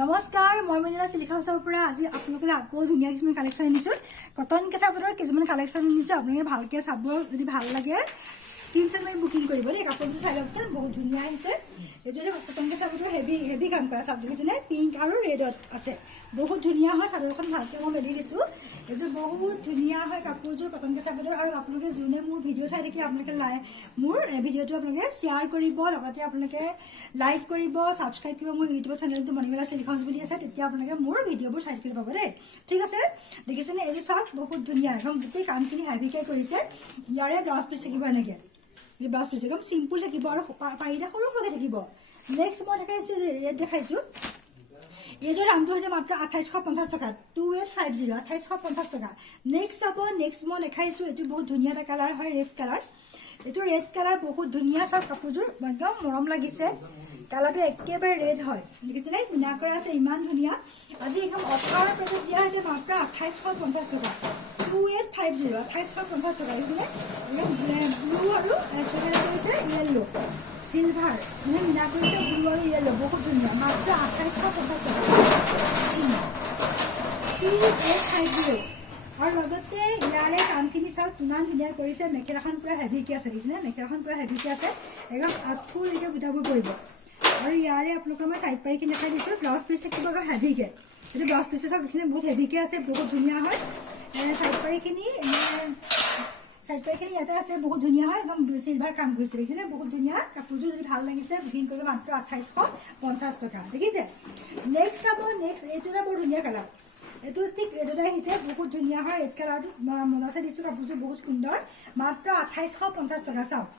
নমস্কাৰ মই মঞ্জুলা চিলিখা হাউচৰ পৰা আজি আপোনালোকে আকৌ ধুনীয়া কিছুমান কালেকশ্যন আনিছোঁ কটন কেঁচাপাটৰ কিছুমান কালেকশ্যন আনিছোঁ আপোনালোকে ভালকৈ চাব যদি ভাল লাগে স্ক্ৰীনশ্বট মাৰি বুকিং কৰিব দেই কাপোৰটো চাই লওকচোন বহুত ধুনীয়া আহিছে এইটো কটন কেঁচাপাটৰ হেভি কাম কৰা চাওক দেখিছেনে পিংক আৰু ৰেডত আছে বহুত ধুনীয়া হয় চাদৰখন ভালকৈ মই মেলি দিছোঁ এইযোৰ বহুত ধুনীয়া হয় কাপোৰযোৰ কটন কেঁচাপাটৰ আৰু আপোনালোকে যোনে মোৰ ভিডিঅ' চাই দেখি আপোনালোকে মোৰ ভিডিঅ'টো আপোনালোকে শ্বেয়াৰ কৰিব লগতে আপোনালোকে লাইক কৰিব ছাবস্ক্ৰাইব কৰিব মোৰ ইউটিউব চেনেলটো মণিমালা চিলিখা হাউচ বুলি আছে তেতিয়া আপোনালোকে মোৰ ভিডিঅ'বোৰ চাই থাকিব পাব দেই ঠিক আছে দেখিছেনে এইযোৰ চাওক বহুত ধুনীয়া একদম গোটেই কামখিনি হেভিকৈ কৰিছে ইয়াৰে ব্লাউজ পিচ থাকিব এনেকৈ ব্লাউজ পিচ একদম চিম্পুল থাকিব আৰু পাৰিলে সৰু সৰুকৈ থাকিব নেক্সট মই দেখাইছোঁ ৰেড দেখাইছোঁ এইযোৰ দামটো হৈছে মাত্ৰ 2850 টকা 2850 2850 টকা নেক্সট চাব নেক্সট মই দেখাইছোঁ এইটো বহুত ধুনীয়া এটা কালাৰ হয় ৰেড কালাৰ এইটো ৰেড কালাৰ বহুত ধুনীয়া চাওক কাপোৰযোৰ একদম মৰম লাগিছে কালাৰটো একেবাৰে ৰেড হয় দেখিছেনে মিনা কৰা আছে ইমান ধুনীয়া আজি একদম অফাৰ প্ৰাইচত দিয়া হৈছে মাত্ৰ 2850 টকা 2850 2850 টকা দেখিছেনে একদম ব্লু আৰু একেবাৰে কৰিছে য়েল্লো চিলভাৰ মানে মিনা কৰিছে ব্লু আৰু য়েল্লো বহুত ধুনীয়া মাত্ৰ 2850 টকা 3850 আৰু লগতে ইয়াৰে কামখিনি চাওক কিমান ধুনীয়া কৰিছে মেখেলাখন পূৰা হেভিকৈ আছে দেখিছেনে মেখেলাখন পূৰা হেভিকৈ আছে একদম আঁঠুলৈকে বুটাবোৰ পৰিব আৰু ইয়াৰে আপোনালোকৰ মই চাইড পাৰিখিনি দেখাই দিছোঁ ব্লাউজ পিচ থাকিব একদম হেভিকৈ এইটো ব্লাউজ পিচ চাওক দেখিছেনে বহুত হেভিকৈ আছে বহুত ধুনীয়া হয় চাইড পাৰিখিনি ইয়াতে আছে বহুত ধুনীয়া হয় একদম চিলভাৰ কাম কৰিছে দেখিছেনে বহুত ধুনীয়া কাপোৰযোৰ যদি ভাল লাগিছে বুকিং কৰিব মাত্ৰ 2850 টকা দেখিছে নেক্সট চাব নেক্সট এইটো এটা বৰ ধুনীয়া কালাৰ এইটো ঠিক ৰেডত আহিছে বহুত ধুনীয়া হয় ৰেড কালাৰটো মজাছে দিছোঁ কাপোৰযোৰ বহুত সুন্দৰ মাত্ৰ 2850 টকা চাওক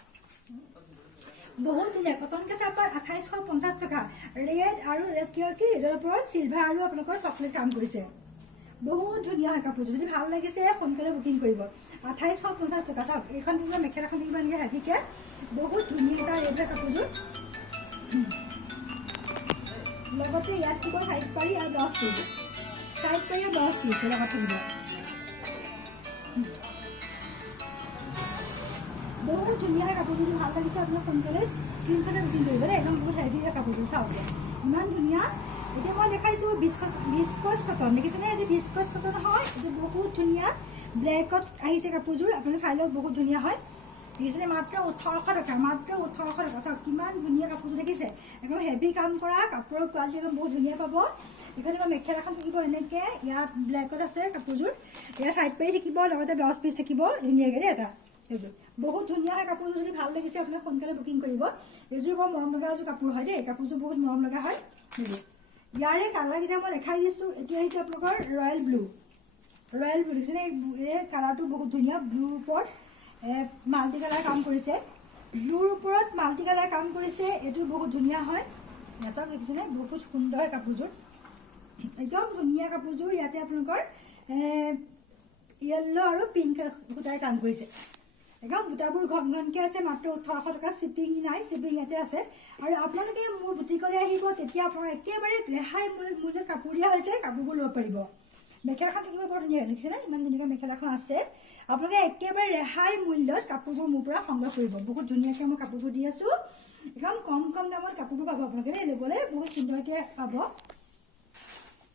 বহুত ধুনীয়া কটন কেঁচাপাট 2850 টকা ৰেড আৰু কি ৰেডৰ ওপৰত চিলভাৰ আৰু আপোনালোকৰ চকলেট কাম কৰিছে বহুত ধুনীয়া হয় কাপোৰযোৰ যদি ভাল লাগিছে সোনকালে বুকিং কৰিব 2850 টকা চাওক এইখন কিবা মেখেলাখন কিবা এনেকৈ হেভিকৈ বহুত ধুনীয়া এটা ৰেড হয় কাপোৰযোৰ লগতে ইয়াত কিবা চাইড পাৰি আৰু ব্লাউজ পিচ চাইড পাৰি আৰু ব্লাউজ পিচ লগত থাকিব বহুত ধুনীয়া হয় কাপোৰযোৰ যদি ভাল লাগিছে আপোনাক সোনকালে স্ক্ৰীনশ্বটে বুকিং কৰিব দেই একদম বহুত হেভি হয় কাপোৰযোৰ চাওক ইমান ধুনীয়া এতিয়া মই দেখাইছোঁ ভিস্কছ কটন দেখিছেনে এইটো ভিস্কছ কটন হয় এইটো বহুত ধুনীয়া ব্লেকত আহিছে কাপোৰযোৰ আপোনালোকে চাই লওক বহুত ধুনীয়া হয় দেখিছেনে মাত্ৰ 1800 টকা মাত্ৰ 1800 টকা চাওক কিমান ধুনীয়া কাপোৰযোৰ দেখিছে একদম হেভি কাম কৰা কাপোৰৰ কোৱালিটি একদম বহুত ধুনীয়া পাব এইফালে মেখেলাখন থাকিব এনেকৈ ইয়াত ব্লেকত আছে কাপোৰযোৰ ইয়াত চাইড পাৰি থাকিব লগতে ব্লাউজ পিচ থাকিব ধুনীয়াকৈ দেই এটা এইযোৰ বহুত ধুনীয়া হয় কাপোৰযোৰ যদি ভাল লাগিছে আপোনাক সোনকালে বুকিং কৰিব এইযোৰ বৰ মৰম লগা এযোৰ কাপোৰ হয় দেই কাপোৰযোৰ বহুত মৰম লগা হয় ইয়াৰে কালাৰকেইটা মই দেখাই দিছোঁ এইটো আহিছে আপোনালোকৰ ৰয়েল ব্লু দেখিছেনে এই কালাৰটো বহুত ধুনীয়া ব্লুৰ ওপৰত মাল্টি কালাৰ কাম কৰিছে ব্লুৰ ওপৰত মাল্টি কালাৰ কাম কৰিছে এইটো বহুত ধুনীয়া হয় চাওক দেখিছেনে বহুত সুন্দৰ কাপোৰযোৰ একদম ধুনীয়া কাপোৰযোৰ ইয়াতে আপোনালোকৰ য়েল্লো আৰু পিংক সূতাৰ কাম কৰিছে একদম বুটাবোৰ ঘন ঘনকৈ আছে মাত্ৰ 1800 টকা শ্বিপিং নাই শ্বিপিং ইয়াতে আছে আৰু আপোনালোকে মোৰ বুটিকলৈ আহিব তেতিয়া আপোনাৰ একেবাৰে ৰেহাই মূল্যত কাপোৰ দিয়া হৈছে কাপোৰবোৰ ল'ব পাৰিব মেখেলাখন থাকিব বৰ ধুনীয়া দেখিছেনে ইমান ধুনীয়াকৈ মেখেলাখন আছে আপোনালোকে একেবাৰে ৰেহাই মূল্যত কাপোৰবোৰ মোৰ পৰা সংগ্ৰহ কৰিব বহুত ধুনীয়াকৈ মই কাপোৰবোৰ দি আছোঁ একদম কম দামত কাপোৰবোৰ পাব আপোনালোকে দেই ল'বলৈ বহুত সুন্দৰকৈ পাব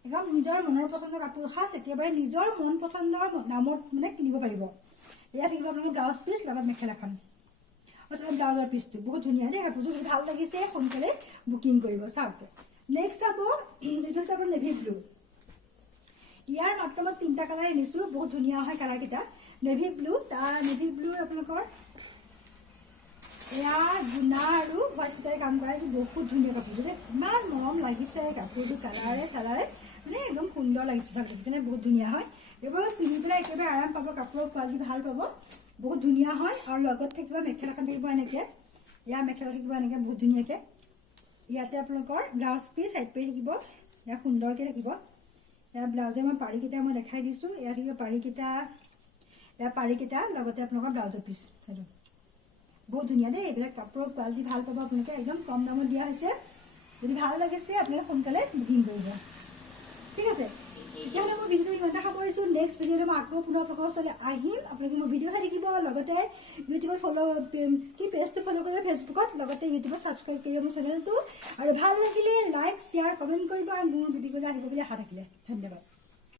একদম নিজৰ মনৰ পচন্দৰ কাপোৰ সাজ একেবাৰে নিজৰ মন পচন্দৰ দামত মানে কিনিব পাৰিব ইয়াত থাকিব আপোনালোকৰ ব্লাউজ পিচ লগত মেখেলাখন ব্লাউজৰ পিচটো বহুত ধুনীয়া দেই কাপোৰযোৰ ভাল লাগিছে সোনকালে বুকিং কৰিব চাওক নেক্সট চাব এইটো হৈছে আপোনাৰ নেভি ব্লু ইয়াৰ মাত্ৰ মই 3টা কালাৰ আনিছোঁ বহুত ধুনীয়া হয় কালাৰকেইটা নেভি ব্লুৰ আপোনালোকৰ এয়া গুণা আৰু হোৱাইট সূতাৰে কাম কৰা এইটো বহুত ধুনীয়া কাপোৰযোৰ দেই ইমান মৰম লাগিছে কাপোৰযোৰ কালাৰে মানে একদম সুন্দৰ লাগিছে চাওক দেখিছেনে বহুত ধুনীয়া হয় এইবোৰ পিন্ধি পেলাই একেবাৰে আৰাম পাব কাপোৰৰ কোৱালিটি ভাল পাব বহুত ধুনীয়া হয় আৰু লগত থাকিব মেখেলাখন থাকিব এনেকৈ ইয়াৰ মেখেলা থাকিব এনেকৈ বহুত ধুনীয়াকৈ ইয়াতে আপোনালোকৰ ব্লাউজ পিচ চাইড পাৰি থাকিব ইয়াত সুন্দৰকৈ থাকিব ইয়াৰ ব্লাউজৰ মই পাৰিকেইটা মই দেখাই দিছোঁ ইয়াত থাকিব পাৰিকেইটা লগতে আপোনালোকৰ ব্লাউজৰ পিচ সেইটো বহুত ধুনীয়া দেই এইবিলাক কাপোৰৰ কোৱালিটি ভাল পাব আপোনালোকে একদম কম দামত দিয়া হৈছে যদি ভাল লাগিছে আপোনালোকে সোনকালে বুকিং কৰিব ঠিক আছে তেতিয়াহ'লে মই ভিডিঅ'টো ইমানতে সামৰিছোঁ নেক্সট ভিডিঅ'লৈ মই আকৌ পুনৰ আপোনালোকৰ ওচৰলৈ আহিম আপোনালোকে মোৰ ভিডিঅ' চাই থাকিব লগতে ইউটিউবত পেজটো ফ'ল' কৰিব ফেচবুকত লগতে ইউটিউবত ছাবস্ক্ৰাইব কৰিব মোৰ চেনেলটো আৰু ভাল লাগিলে লাইক শ্বেয়াৰ কমেণ্ট কৰিব আৰু মোৰ ভিডিঅ'লৈ আহিব বুলি আশা থাকিলে ধন্যবাদ